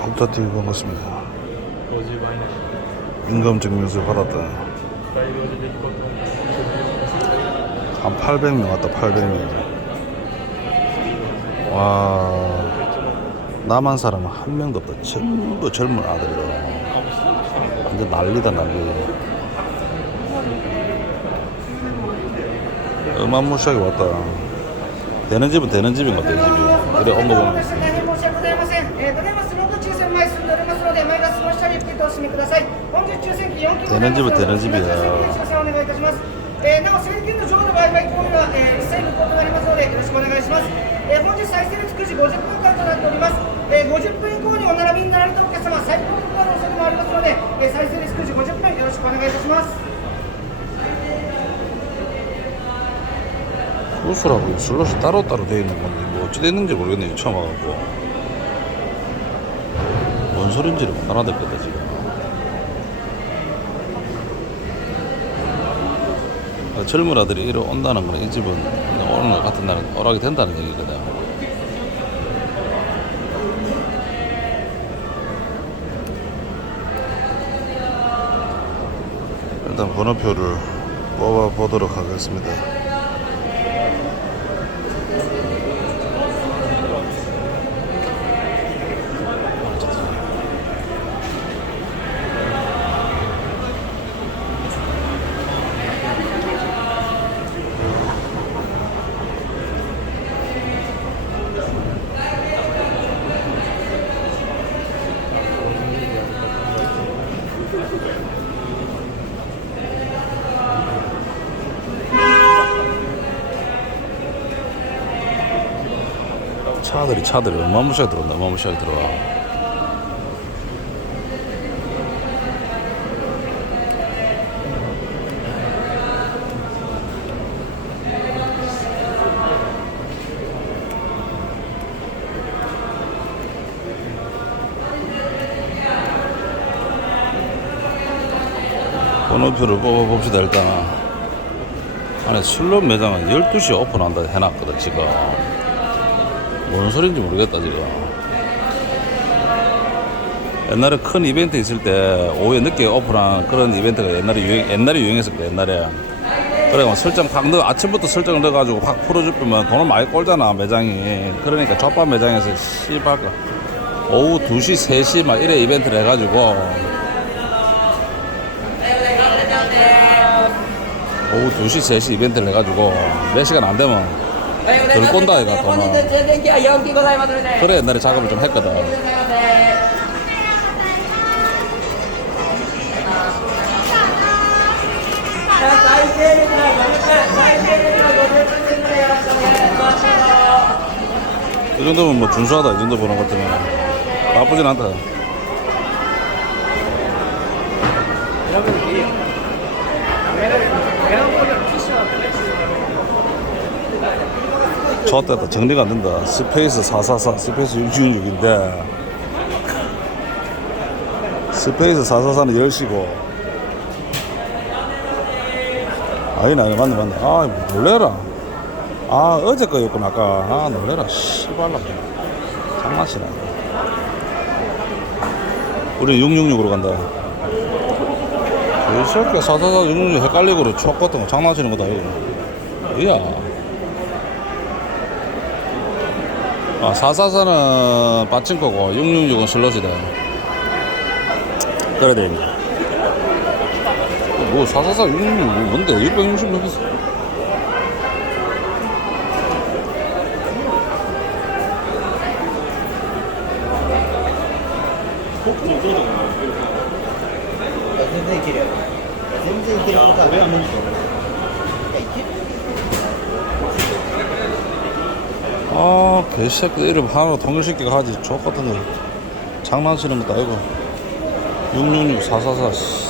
복사TV 반갑습니다. 인감증명서 받았다. 한 800명 왔다, 800명. 와, 남한 사람은 한 명도 없다. 전부 젊은 아들이다. 완전 난리다, 난리. 음악 무시하게 왔다. 되는 집은 되는 집인 것 같아, 이 집이. 그래, 온 거 보면. したり、ピットをお締めください。本日抽選機4機ございますので、手の字部手の字部だよ抽選お願いいたします。えー、なお、整理券の上の売買行為は、えー、一切無効となりますので、よろしくお願いします。えー、本日再生率9時50分からとなっております。えー、50分以降にお並びになられたお客様、再購入のお恐れもありますので、えー、再生率9時50分よろしくお願いいたします。 구슬하고 슬롯이 따로따로 되어 있는 건데 뭐 어찌 됐는지 모르겠네 처음 와갖고 뭔 소린지를 못 알아듣겠다 지금 젊은 아들이 이리 온다는 거는 이 집은 것 같은 날은 오락이 된다는 얘기거든 일단 번호표를 뽑아 보도록 하겠습니다. 차들이 차들이 어마무시하게 들어온다 어마무시하게 들어와. 번호표를 뽑아봅시다 일단 안에 슬롯 매장은 12시에 오픈한다 해놨거든 지금 뭔 소린지 모르겠다 지금. 옛날에 큰 이벤트 있을 때 오후에 늦게 오픈한 그런 이벤트가 옛날에 유행, 옛날에 유행했을 때 옛날에. 그래 뭐 설정 팍 넣어 아침부터 설정 넣어가지고 확 풀어주면 돈을 많이 꼴잖아 매장이. 그러니까 족밥 매장에서 씨발 오후 2시 3시 막 이래 이벤트를 해가지고. 오후 2시 3시 이벤트를 해가지고 몇 시간 안 되면 저를 꼰다 해가 또 막. 그래 옛날에 작업을 좀 했거든. 이 정도면 뭐 준수하다 이 정도 보는 것 때문에 나쁘진 않다. 여러분 이 카메라를 좋았다 정리가 안 된다. 스페이스 444 스페이스 666인데. 스페이스 444는 10시고. 아니네 아니 맞네 맞네. 아 놀래라. 아 어제 거였구나 아까. 아 놀래라. 씨발라 장난치네. 우리 666으로 간다. 이 새끼 444 666 헷갈리고 거 장난치는 거다 이거. 이야 아 444는 빠친코고 666은 슬롯이다. 그래 돼 있네 뭐 444 666 뭔데? 666 했어. 아, 개새끼 이름 하나로 통일시키가 하지. 족 같은 거. 장난치는 것도 아니고. 666, 444, 씨.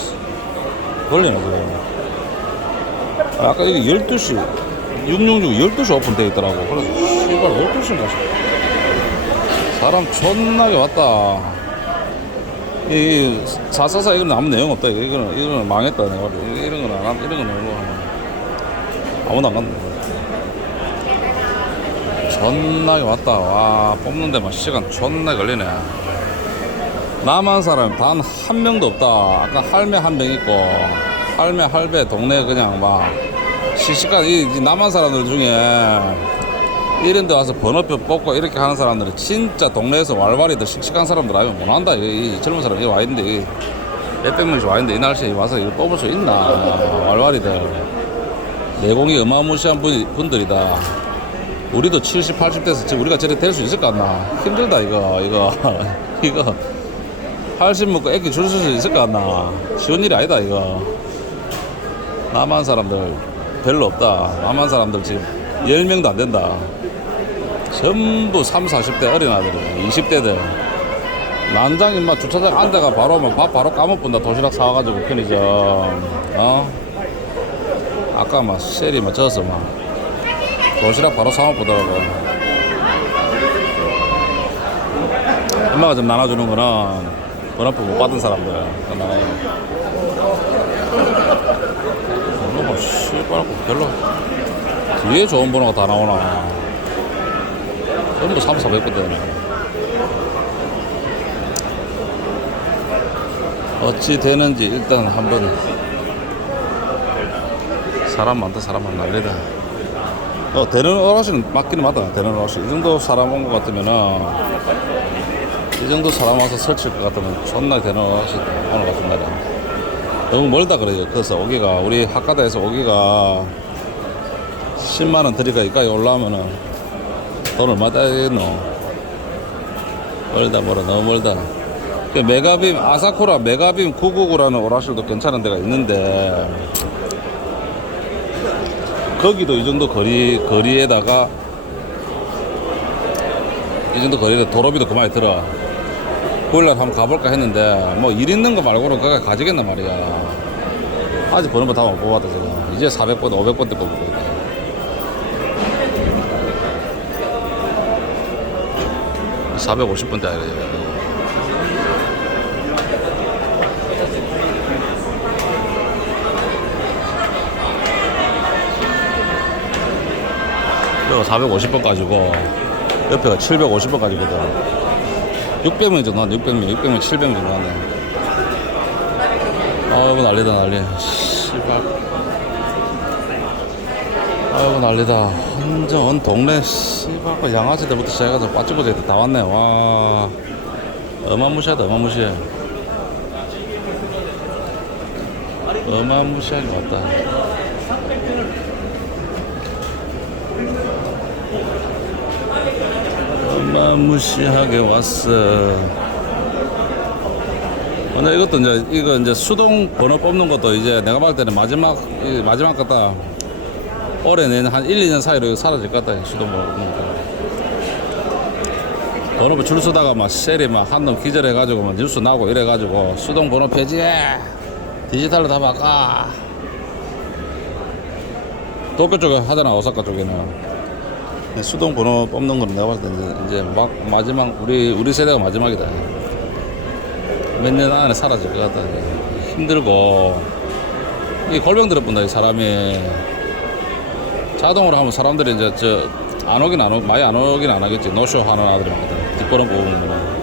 걸리네, 그거. 아, 아까 이게 12시, 666, 12시 오픈돼 있더라고. 그래서, 씨발, 12시인가 싶어. 사람 존나게 왔다. 이, 444 이건 아무 내용 없다. 이거. 이거는, 이거는 망했다. 내가. 이런 건 안, 함- 이런 건 뭐. 아무도 안 갔네. 존나게 왔다. 와, 뽑는데 막 시간 존나 걸리네. 남한 사람 단 한 명도 없다. 아까 할매 한 명 있고, 할매, 할배, 동네 그냥 막, 시시간, 이, 이 남한 사람들 중에, 이런 데 와서 번호표 뽑고 이렇게 하는 사람들은 진짜 동네에서 왈왈이들 씩씩한 사람들 아니면 못 한다. 이, 이 젊은 사람, 이 몇백 명씩 와 있는데, 이 날씨에 와서 이거 뽑을 수 있나. 왈왈이들. 내공이 어마무시한 분, 분들이다. 우리도 70, 80대에서 지금 우리가 저래 될 수 있을 것 같나? 힘들다, 이거, 이거. 이거. 80 먹고 애기 줄 수 있을 것 같나? 쉬운 일이 아니다, 이거. 남한 사람들 별로 없다. 남한 사람들 지금 10명도 안 된다. 전부 3, 40대 어린아들이다. 20대들. 난장 인마 주차장 앉아가 바로 뭐밥 바로 까먹본다. 도시락 사와가지고 편의점. 어? 아까 막 셀이 막 져서 막 도시락 바로 사먹 보더라고. 엄마가 좀 나눠주는 거는 번호표 못 받은 사람들. 나눠요. 번호가 씨발 별로 뒤에 좋은 번호가 다 나오나. 전부 3, 400번 되네. 어찌 되는지 일단 한번 사람 많다 사람 많 난리다 어 되는 어르신은 맞기는 맞다 되는 어르신 이 정도 사람 온 것 같으면은 이 정도 사람 와서 설칠 것 같으면 존나 되는 어르신 것 같은 말이야 너무 멀다 그래요. 그래서 오기가 우리 학가다에서 오기가 10만원 들이가 여기까지 올라오면은 돈 얼마 따겠노? 멀다 멀어 너무 멀다. 그 메가빔 아사쿠라 메가빔 999라는 오라실도 괜찮은 데가 있는데 거기도 이 정도 거리 거리에다가 이 정도 거리에 도로비도 그만이 들어. 그걸 한번 가볼까 했는데 뭐 일 있는 거 말고는 거기 가지겠나 말이야. 아직 번호부 다못 뽑았다 지금. 이제 400번, 500번 때 뽑고 있다. (450번) 대 아니야 이거 450번 가지고 옆에가 750번 가지거든. 600명 정도 하네 600명 600명 700명 정도 하네 아이고 난리다 난리. 씨발. 아이고 난리다. 완전 온 동네 씨발. 그 양아치들부터 시작해서 빠찌고지들 다 왔네. 와. 어마무시하다 어마무시해. 어마무시하게 왔다 어마무시하게 왔어. 근데 이것도 이제 이거 이제 수동 번호 뽑는 것도 이제 내가 봤을 때는 마지막 이 마지막 같다. 올해 내년 한 1, 2년 사이로 사라질 것 같다. 수동 번호 뽑는 거. 번호표 줄 서다가 막 셀이 막 한놈 기절해가지고 막 뉴스 나고 이래가지고 수동 번호 폐지해. 디지털로 다 바꿔. 도쿄 쪽에 하잖아 오사카 쪽에는. 네, 수동 번호 뽑는 거는 내가 봤을 때 이제, 이제 막 마지막 우리 우리 세대가 마지막이다. 몇 년 안에 사라질 것 같다. 힘들고 이 골병 들어본다 이 사람이 자동으로 하면 사람들이 이제 저 안 오긴 안 오, 많이 안 오긴 안 하겠지. 노쇼 하는 아들이 많거든. 뒷번호 뽑는 거는.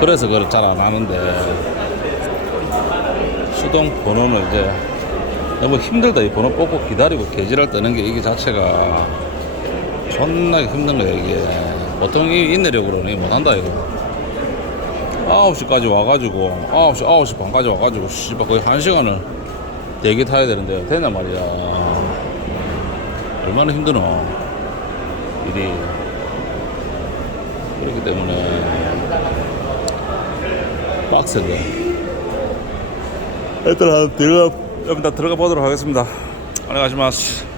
그래서 그걸 잘 안 하는데 수동 번호는 이제 너무 힘들다. 이 번호 뽑고 기다리고 개지를 떠는 게 이게 자체가 존나게 힘든 거야 이게. 보통 이 인내력으로는 못한다 이거. 9시까지 와가지고 9시 9시 반까지 와가지고 씨발 거의 1시간을 대기 타야 되는데 되냐 말이야. 얼마나 힘드노 일이. 그렇기 때문에 빡세다 일단 들어가 일단 들어가 보도록 하겠습니다. 안녕하십니까.